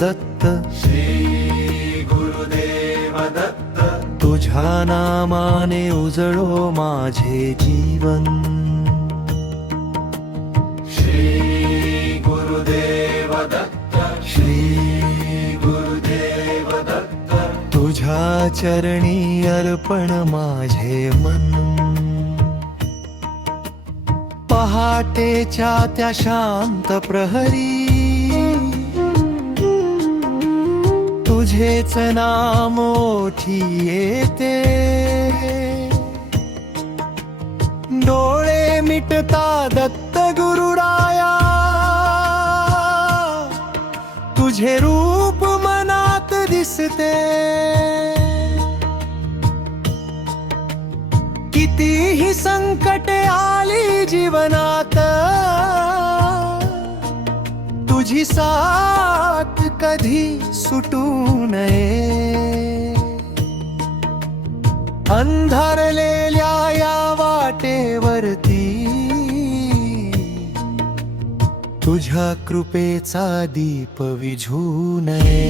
दत्त, श्री गुरुदेव दत्त, तुझ्या नामाने उजळो माझे जीवन. श्री गुरुदेव दत्त, श्री गुरुदेव दत्त, तुझ्या चरणी अर्पण माझे मन. पहाटेच्या त्या शांत प्रहरी तुझेच नाम ओठी येते. डोळे मिटता दत्त गुरुराया, तुझे रूप मनात दिसते. कितीही संकटे आली जीवनात, तुझी साथ कधी सुटू नये. अंधारलेल्या या वाटेवरती तुझ्या कृपेचा दीप विझू नये.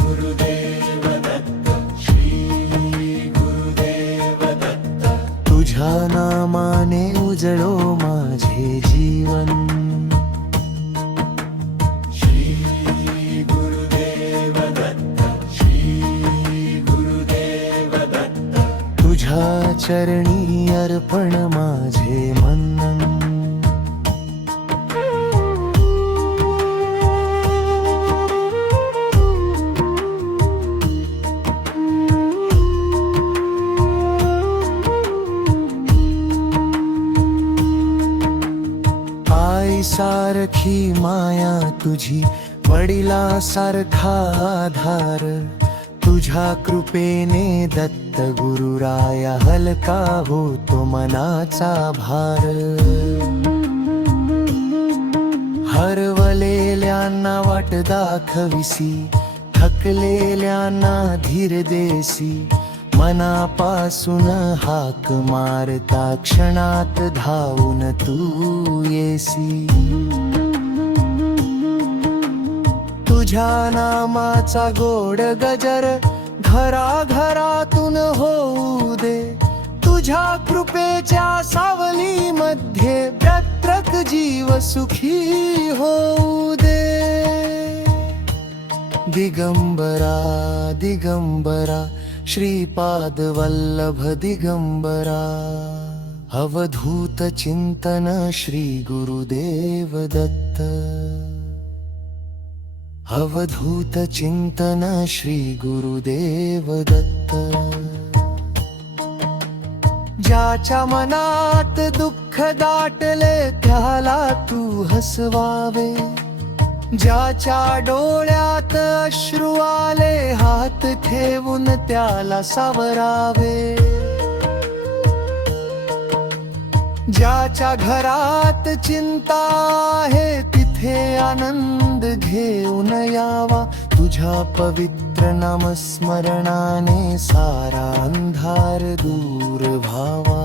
गुरुदेव दत्त, श्री गुरुदेव दत्त, तुझ्या नामाने उजळो माझे जीवन. श्री गुरुदेव दत्त, श्री गुरुदेव दत्त, तुझ्या चरणी अर्पण माझे मन. आई सारखी माया तुझी, वडिला सारखा आधार, तुझ्या कृपेने दत्त गुरुराया हलका होतो मनाचा भार. हरवलेल्यांना वाट दाखविसी, थकलेल्यांना धीर देसी, मनापासून हाक मारता क्षणात धावून तू येसी. तुझ्या नामाचा गोड गजर घराघरातून होऊ दे. तुझ्या कृपेच्या सावलीमध्ये प्रत्येक जीव सुखी होऊ दे. दिगंबरा दिगंबरा, श्रीपाद वल्लभ दिगंबरा, अवधूत चिंतन श्री गुरुदेव दत्त. अवधूत चिंतन श्री गुरुदेव दत्त. ज्याच्या मनात दुःख दाटले त्याला तू हसवावे. ज्याच्या डोळ्यात अश्रू आले हात ठेवून त्याला सावरावे. ज्याच्या घरात चिंता आहे तिथे आनंद घेऊन यावा. तुझ्या पवित्र नामस्मरणाने सारा अंधार दूर व्हावा.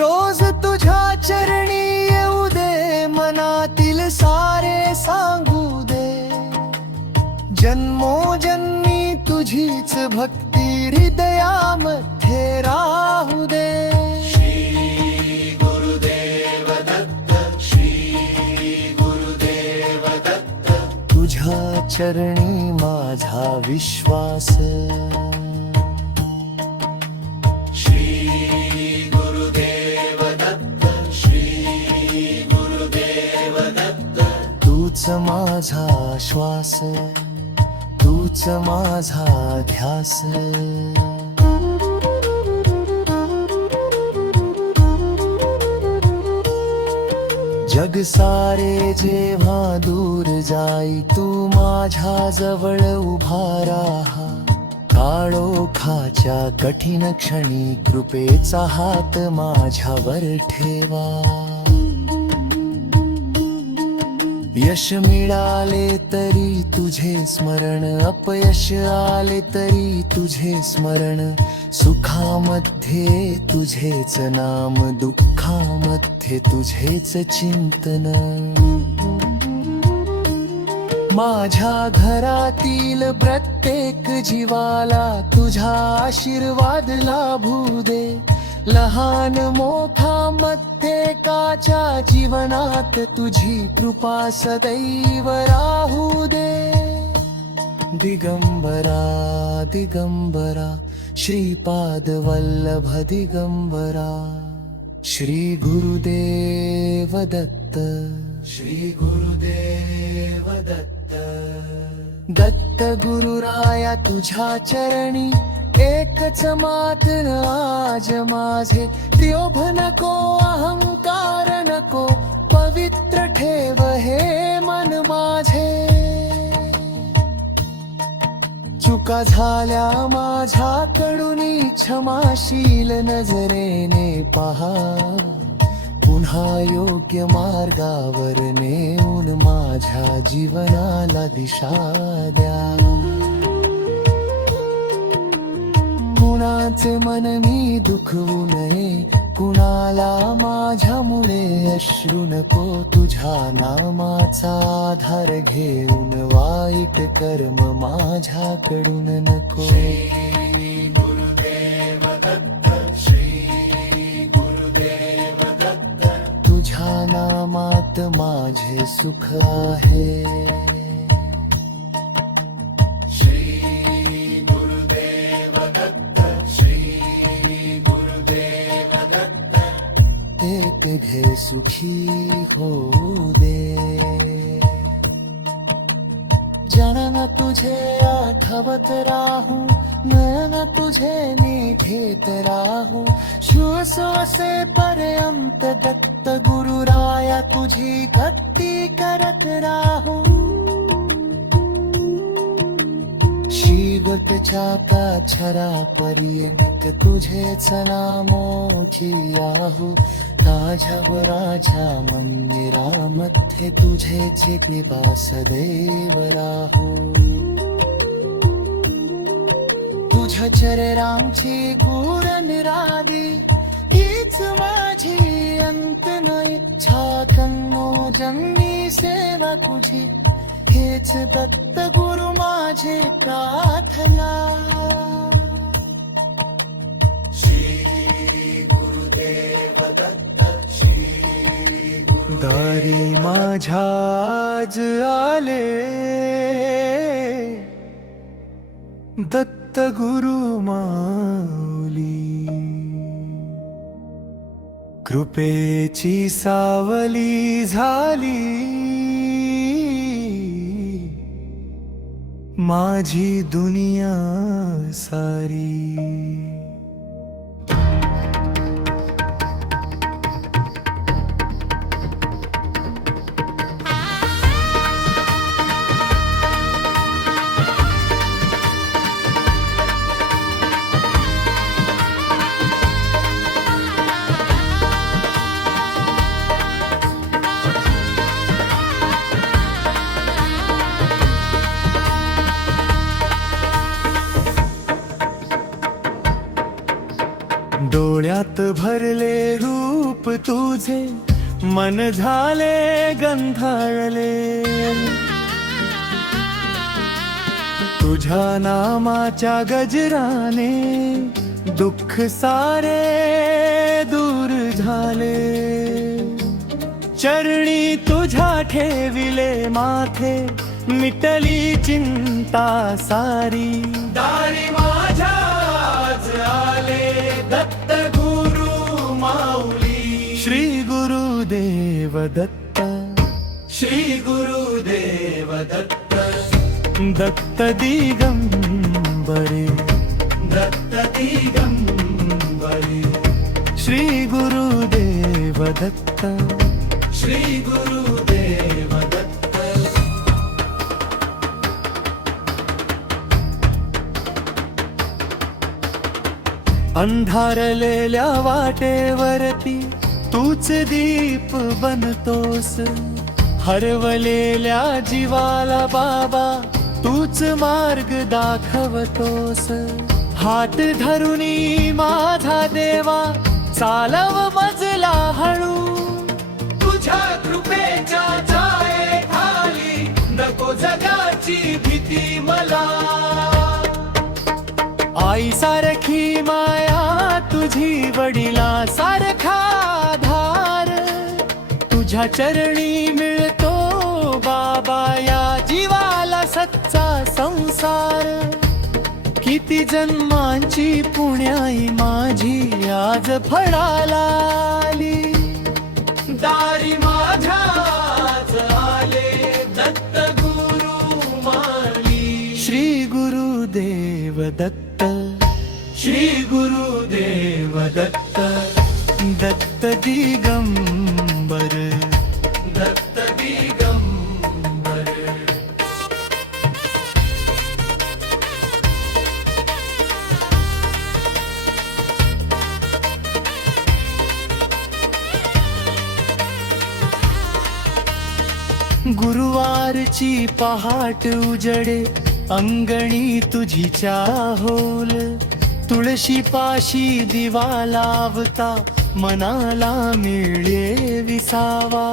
रोज तुझ्या चरणी येऊ दे, मनातील सारे सांगू दे. जन्मोजन्मी तुझीच भक्ती हृदयामध्ये राहू दे. श्री गुरुदेव दत्त, श्री गुरुदेव दत्त, तुझ्या चरणी माझा विश्वास. श्री गुरुदेव दत्त, श्री गुरुदेव दत्त, तूच माझा श्वास, तूच माझा ध्यास. जग सारे जेव्हा दूर जाई, तू माझ्या जवळ उभा राहा. काळोखाच्या कठीण क्षणी कृपेचा हात माझ्यावर ठेवा. यश मिळाले तरी तुझे स्मरण, अपयश आले तरी तुझे स्मरण. सुखामध्ये तुझेच नाम, दुःखामध्ये तुझेच चिंतन. माझ्या घरातील प्रत्येक जीवाला तुझा आशीर्वाद लाभू दे. लहान मोठा प्रत्येकाच्या जीवनात तुझी कृपा सदैव राहू दे. दिगंबरा दिगंबरा श्रीपाद वल्लभ दिगंबरा. श्री गुरुदेव दत्त. श्री गुरुदेव दत्त. दत्त गुरुराया तुझ्या चरणी एकच मात्र आज माझे. त्योभ नको अहंकार नको पवित्र ठेव हे मन माझे. चुका झाल्या माझ्याकडून क्षमाशील नजरेने पहा. पुन्हा योग्य मार्गावर नेऊन माझ्या जीवनाला दिशा द्या. कुणाचे मन मी दुखवू नये, कुणाला माझ्यामुळे अश्रू नको. तुझ्या नामाचा आधार घेऊन वाईट कर्म माझ्याकडून नको. श्री गुरुदेव दत्त. श्री गुरुदेव दत्त. तुझ्या नामात माझे सुख आहे. श्री गुरुदेव दत्त. श्री गुरुदेव दत्त. ते घे सुखी होऊ दे. जनन तुझे आठवत राहू, नयन तुझे निधीत राहू. श्वासोसे पर्यंत दत्त गुरुराया तुझी भक्ती करत राहू. शिवटच्या काछरा पर्यंत तुझेच नामोठी आहू. राजा मंदिरामध्ये तुझेच कृपा सदैव राहू. तुझ्या चरणांची गुण निरादी हीच माझी अंत न इच्छा. कन्नो जन्मी सेवा तुझी हेच दत्त गुरु माझे प्रार्थना. श्री गुरुदेव दत्त. श्री गुरु. दारी माझ्या आज आले दत्त गुरु माऊली. कृपेची सावली झाली माझी दुनिया सारी. डोळ्यात भरले रूप तुझे, मन झाले गंधाळले. तुझ्या नामाच्या गजराने दुःख सारे दूर झाले. चरणी तुझ्या ठेविले माथे, मिटली चिंता सारी. दारी माझ्या आज आले दत्त गुरु माऊली. श्री गुरुदेव दत्त. श्री गुरुदेव दत्त. दत्त दिगंबरे. दत्त दिगंबरे. श्री गुरुदेव दत्त. श्री गुरुदेव दत्त. अंधारलेल्या वाटेवरती तूच दीप बनतोस. हरवलेल्या जीवाला बाबा तूच मार्ग दाखवतोस. हात धरुनी माझा देवा चालव मजला हळू. तुझ्या कृपेच्या छाये खाली नको जगा ती मला. आई सारखी माया तुझी, वडिला सारखा आधार, तुझ्या चरणी मिळतो बाबा या जीवाला सच्चा संसार. किती जन्मांची पुण्याई माझी आज फळाला आली, दारी माझ्याच आले दत्त गुरु माली. श्री गुरुदेव दत्त, श्री गुरुदेव दत्त, दत्त दिगंबर, दत्त दिगंबर. गुरुवारची पहाट उजडे, अंगणी तुझी चाहोल, तुळशी पाशी दिवा लावता मनाला मिळे विसावा.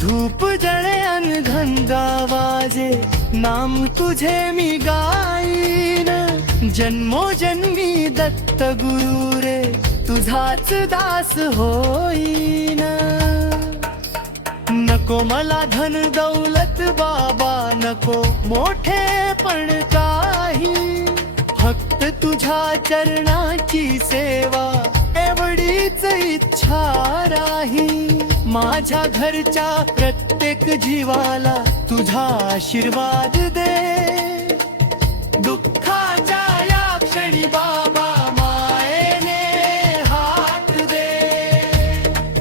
धूप जळे अन घंटा वाजे, नाम तुझे मी गाईन, जन्मोजन्मी दत्त गुरु रे तुझाच दास होईन. नको मला धन दौलत बाबा, नको मोठे पण काही, फक्त तुझ्या चरणाची सेवा एवढीच इच्छा राही. माझ्या घरच्या प्रत्येक जीवाला तुझा आशीर्वाद दे, दुःखाच्या या क्षणी बाबा मायेने हात दे.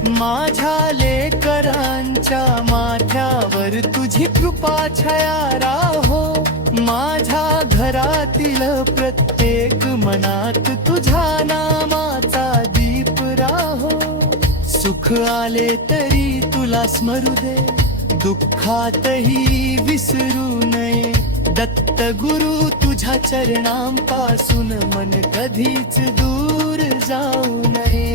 माझ्या लेकरांच्या माथ्यावर तुझी कृपा छाया राहो, माझ्या घरातील प्रत्येक मनात तुझ्या नामाचा दीप राहो. सुख आले तरी तुला स्मरू दे, दुःखातही विसरू नये. दत्त गुरु तुझ्या चरणांपासून मन कधीच दूर जाऊ नये.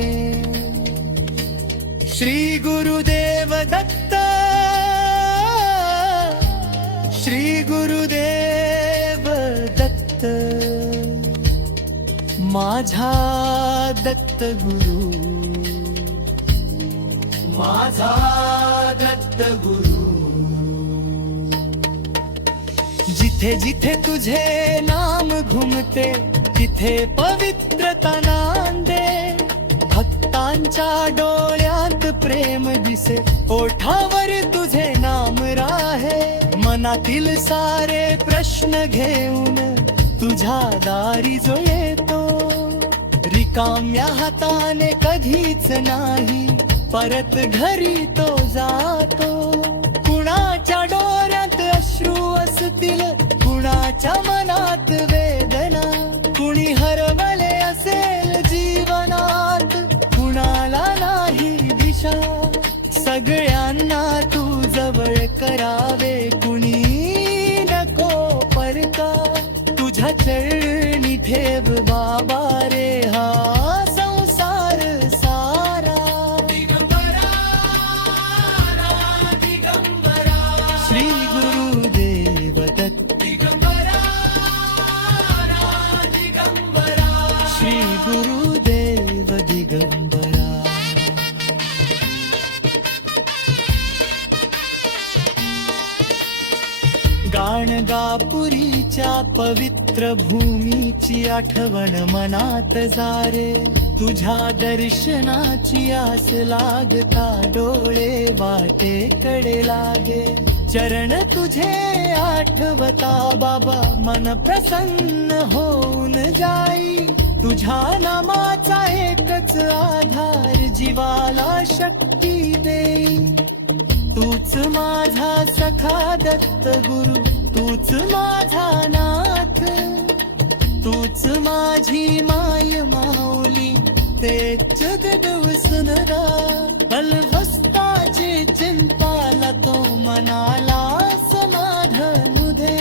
श्री गुरुदेव दत्त, श्री गुरुदेव दत्त, माझा दत्त गुरु, माझा दत्त गुरु. जिथे जिथे तुझे नाम घुमते, तिथे पवित्रता नांदे. भक्तांच्या डोळ्यात प्रेम दिसे, ओठावर तुझे नाम राहे. मनातील सारे प्रश्न घेऊन तुझ्या दारी जो येतो, रिकाम्या हाताने कधीच नाही परत घरी तो जातो. कुणाच्या डोळ्यात अश्रू असतील, कुणाच्या मनात वेदना, कुणी हरवले असेल जीवनात, कुणाला नाही दिशा. सगळ्यांना तू जवळ करावे, कुणी नको परका. तुझ्या चरणी ठेव बाबा रे हा संसार सारा. दिगंबरा, दिगंबरा, श्री गुरुदेव दत्त, दिगंबरा, दिगंबरा. श्री गुरुदेव दिगंबरा. गाणगापुरीच्या पवित्र भूमीची आठवण मनात जारे. तुझ्या दर्शनाची आस लागता डोळे वाटेकडे लागे. चरण तुझे आठवता बाबा मन प्रसन्न होऊन जाई. तुझ्या नामाचा एकच आधार जीवाला शक्ती देई. तूच माझा सखा दत्त गुरु, तूच माझा नाथ, तूच माझी माय माऊली, तेच गडवसनरा. बलवस्ताचे चिंताला तो मनाला समाधान दे.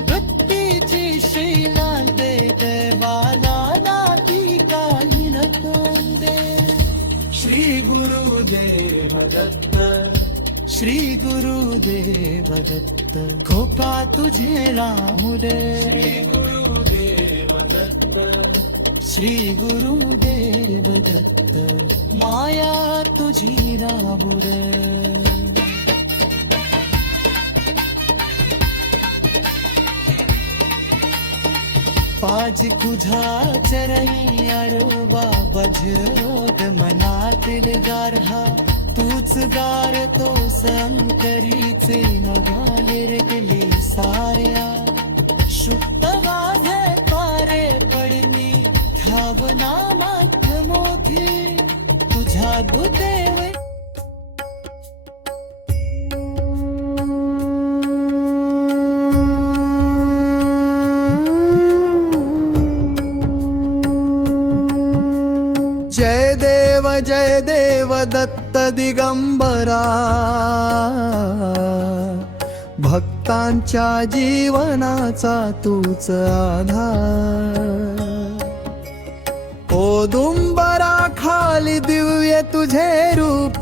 वृत्तीची शैला दे देवाला नाती काही नको दे. श्री गुरुदेव दत्त, श्री गुरुदेव दत्त कृपा तुझे रामू दे श्री गुरुदेव दत्त माया तुझी रामू दे पाज तुझा चरणी अडवा बजोग मनातील गारहा तूच गारतो संकरीचे नगाले रेगले साऱ्या शुद्ध वाघे पारे पडणी ठावना मात मोठी तुझ्या गुदेव जय देव दत्त दिगंबरा भक्तांच्या जीवनाचा तूच आधार औदुंबरा खाली दिव्य तुझे रूप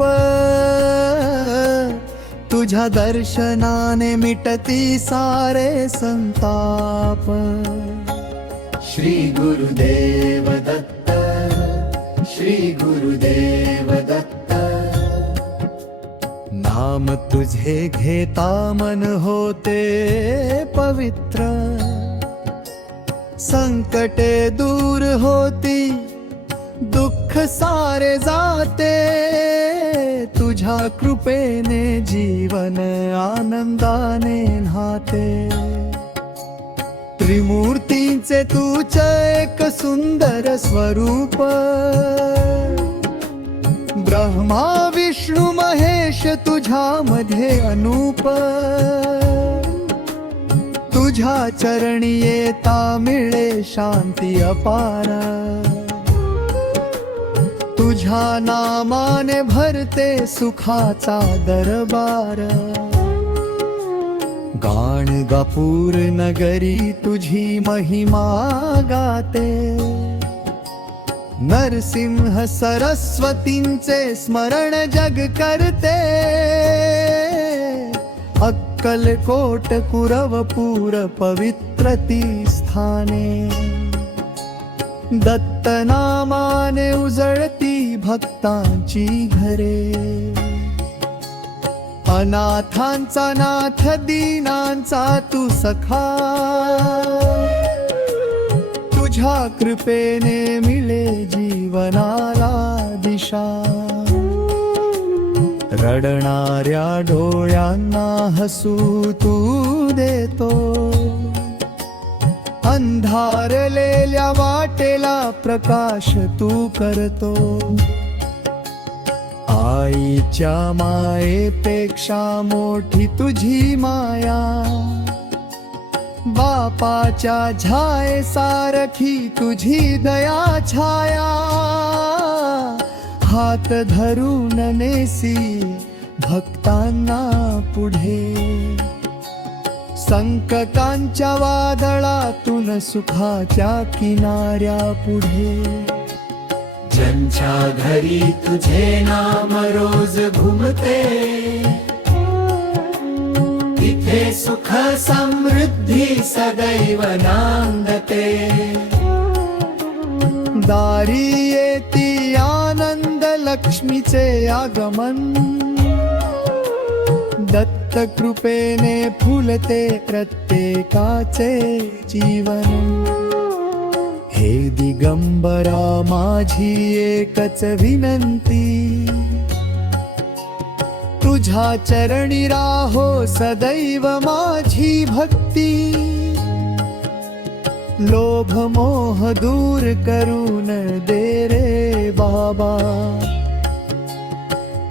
तुझ्या दर्शनाने मिटती सारे संताप श्री गुरुदेव दत्त श्री गुरुदेव दत्त नाम तुझे घेता मन होते पवित्र संकटे दूर होती दुःख सारे जाते तुझ्या कृपेने जीवन आनंदाने न्हाते त्रिमूर्तींचे तूच एक सुंदर स्वरूप ब्रह्मा विष्णू महेश तुझ्यामध्ये अनूप तुझ्या चरणी येता मिळे शांती अपार तुझ्या नामाने भरते सुखाचा दरबार गाणगापूर नगरी तुझी महिमा गाते नरसिंह सरस्वतींचे स्मरण जग करते अक्कलकोट कुरवपूर पवित्र ती स्थाने दत्त नामाने उजळती भक्तांची घरे अनाथांचा नाथ दीनांचा तू सखा तुझ्या कृपेने मिळे जीवनाला दिशा रडणाऱ्या डोळ्यांना हसू तू देतो अंधारलेल्या वाटेला प्रकाश तू करतो आईच्या मायेपेक्षा मोठी तुझी माया बापाच्या छाये सारखी तुझी दया छाया हात धरून नेसी भक्तांना पुढे संकटांच्या वादळातून सुखाच्या किनाऱ्या पुढे ज्यांच्या घरी तुझे नाम रोज घुमते तिथे सुख समृद्धी सदैव नांदते दारी येती आनंद लक्ष्मीचे आगमन दत्त कृपेने फुलते प्रत्येकाचे जीवन हे दिगंबरा माझी एकच विनंती तुझ्या चरणी राहो सदैव माझी भक्ती लोभ मोह दूर करून दे रे बाबा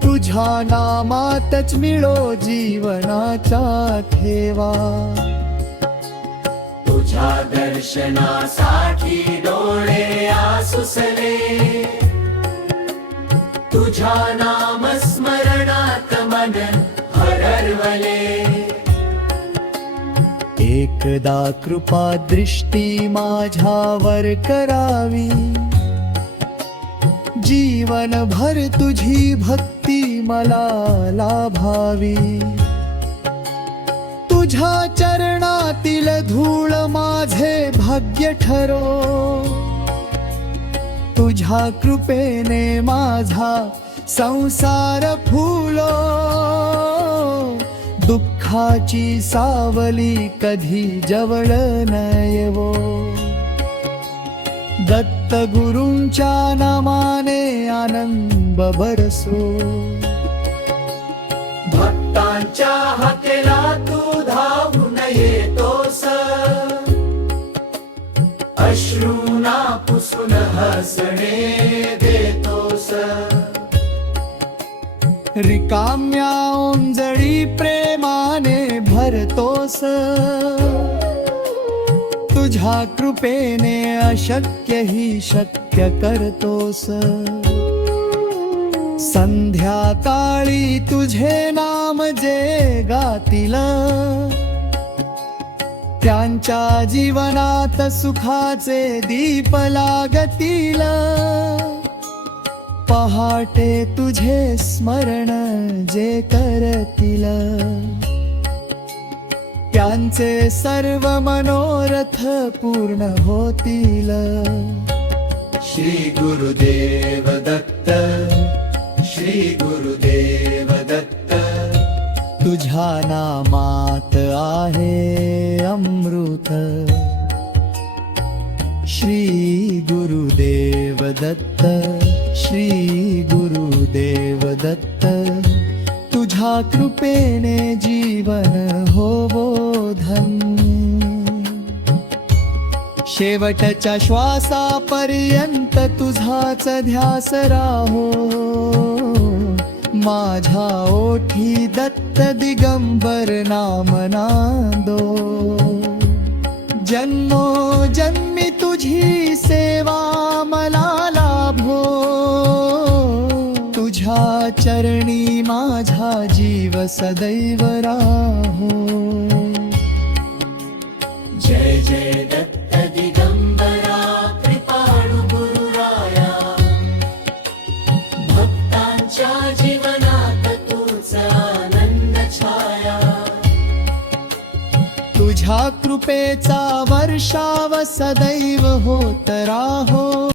तुझ्या नामातच मिळो जीवनाचा ठेवा तुझ्या दर्शनासाठी डोळे आसुसले तुझ्या नामस्मरणात मन हरवले एकदा कृपा दृष्टी माझ्यावर करावी जीवनभर तुझी भक्ती मला लाभावी. तुझ्या चरणातील धूळ माझे भाग्य ठरो. तुझ्या कृपेने माझा संसार फुलो. दुःखाची सावली कधी जवळ न येवो. दत्त गुरूंच्या नामाने आनंद बरसो. भक्तांच्या हाकेला तू धावून येतोस. अश्रूना पुसून हसणे देतोस. रिकाम्या ओंजळी प्रेमाने भरतोस. तुझ्या कृपेने अशक्य ही शक्य करतोस. संध्याकाळी तुझे नाम जे गातील, त्यांच्या जीवनात सुखाचे दीप लागतील. पहाटे तुझे स्मरण जे करतील, त्यांचे सर्व मनोरथ पूर्ण होतील. श्री गुरुदेव दत्त, श्री गुरुदेव दत्त. तुझ्या नामात आहे अमृत. श्री गुरुदेव दत्त, श्री गुरुदेव दत्त. तुझ्या कृपेने जीवन होवो धन्य. शेवटच्या श्वासापर्यंत तुझाच ध्यास राहो. माझ्या ओठी दत्त दिगंबर नाम नांदो. जन्मोजन्मी तुझी सेवा मला लाभो. तुझ्या चरणी माझा जीव सदैव राहो. जय जय दत्त दिगंबरा कृपाळू गुरुराया. भक्तांच्या जीवनात तूच आनंद छाया. तुझ्या कृपेचा वर्षाव सदैव होत राहो.